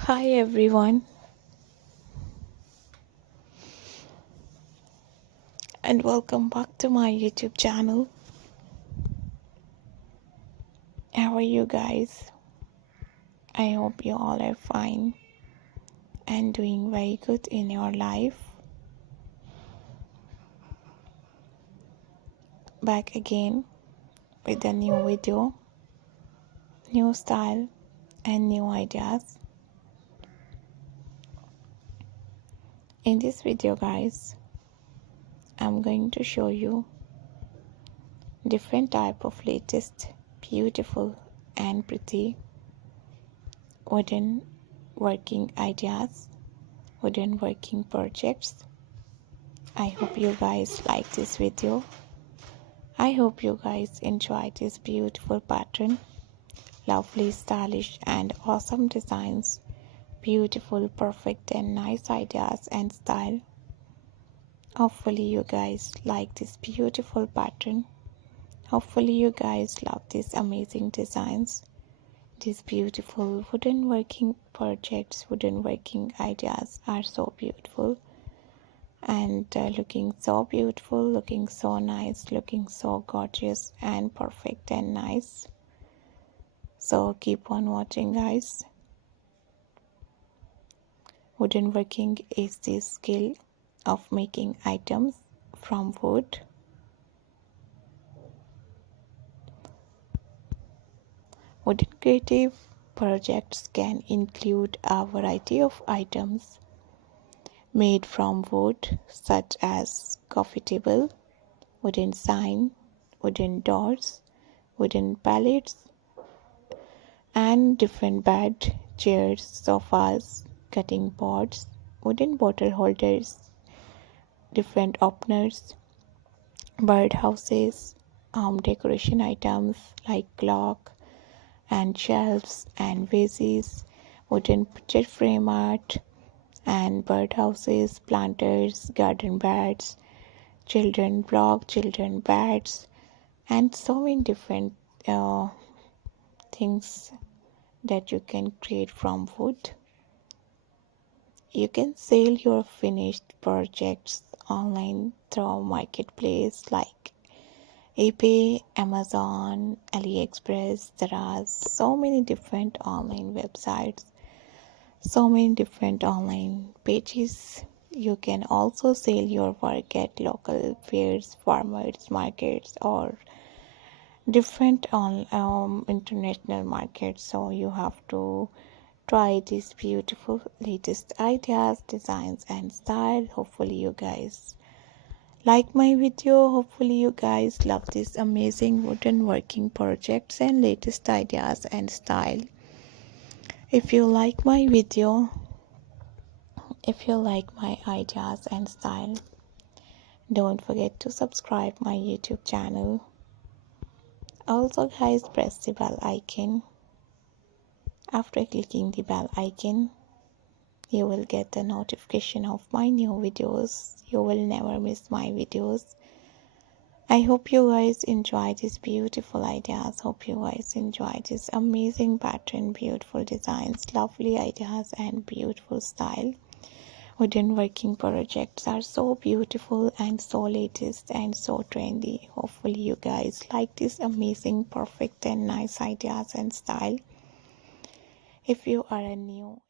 Hi everyone, and welcome back to my YouTube channel. How are you guys? I hope you all are fine and doing very good in your life. Back again with a new video, new style, and new ideas. In this video, guys, I'm going to show you different type of latest, beautiful, and pretty wooden working ideas, wooden working projects. I hope you guys like this video. I hope you guys enjoy this beautiful pattern, lovely, stylish and awesome designs, beautiful, perfect and nice ideas and style. Hopefully you guys like this beautiful pattern. Hopefully you guys love these amazing designs, these beautiful wooden working projects, wooden working ideas are so beautiful and looking so beautiful, looking so nice, looking so gorgeous and perfect and nice. So keep on watching, guys. Wooden working is the skill of making items from wood. Wooden creative projects can include a variety of items made from wood, such as coffee table, wooden sign, wooden doors, wooden pallets, and different bed, chairs, sofas, cutting boards, wooden bottle holders, different openers, bird houses, home decoration items like clock and shelves and vases, wooden picture frame art, and bird houses, planters, garden beds, children block, children beds, and so many different things that you can create from wood. You can sell your finished projects online through marketplace like eBay, Amazon, AliExpress. There are so many different online websites, so many different online pages. You can also sell your work at local fairs, farmers markets, or different on international markets. So you have to try these beautiful latest ideas, designs and style. Hopefully you guys like my video. Hopefully you guys love these amazing wooden working projects and latest ideas and style. If you like my video, if you like my ideas and style, don't forget to subscribe my YouTube channel. Also guys, press the bell icon. After clicking the bell icon, you will get the notification of my new videos. You will never miss my videos. I hope you guys enjoy these beautiful ideas. Hope you guys enjoy this amazing pattern, beautiful designs, lovely ideas and beautiful style. Wooden working projects are so beautiful and so latest and so trendy. Hopefully you guys like this amazing, perfect and nice ideas and style. If you are a new